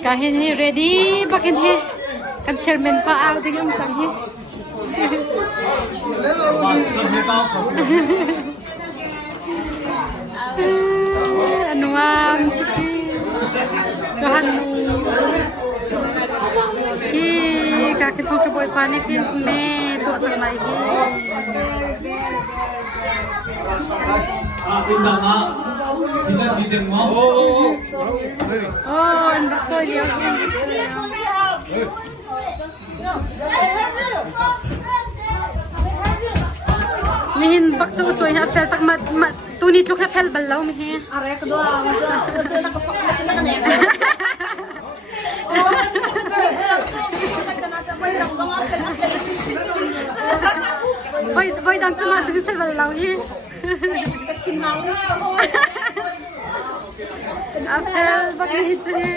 Kahin he ready bakin he kan chairman pa aw ding ang sang he ano ang Johan ki kakit mo boy panik me to sa mai oh ang bakso liya mihin bakso choy ha fel tak mat tuni chuk ha fel balaw mi he are ko do mas na ko mas na na boy dang chuma du fel balaw he apel bagay hitse he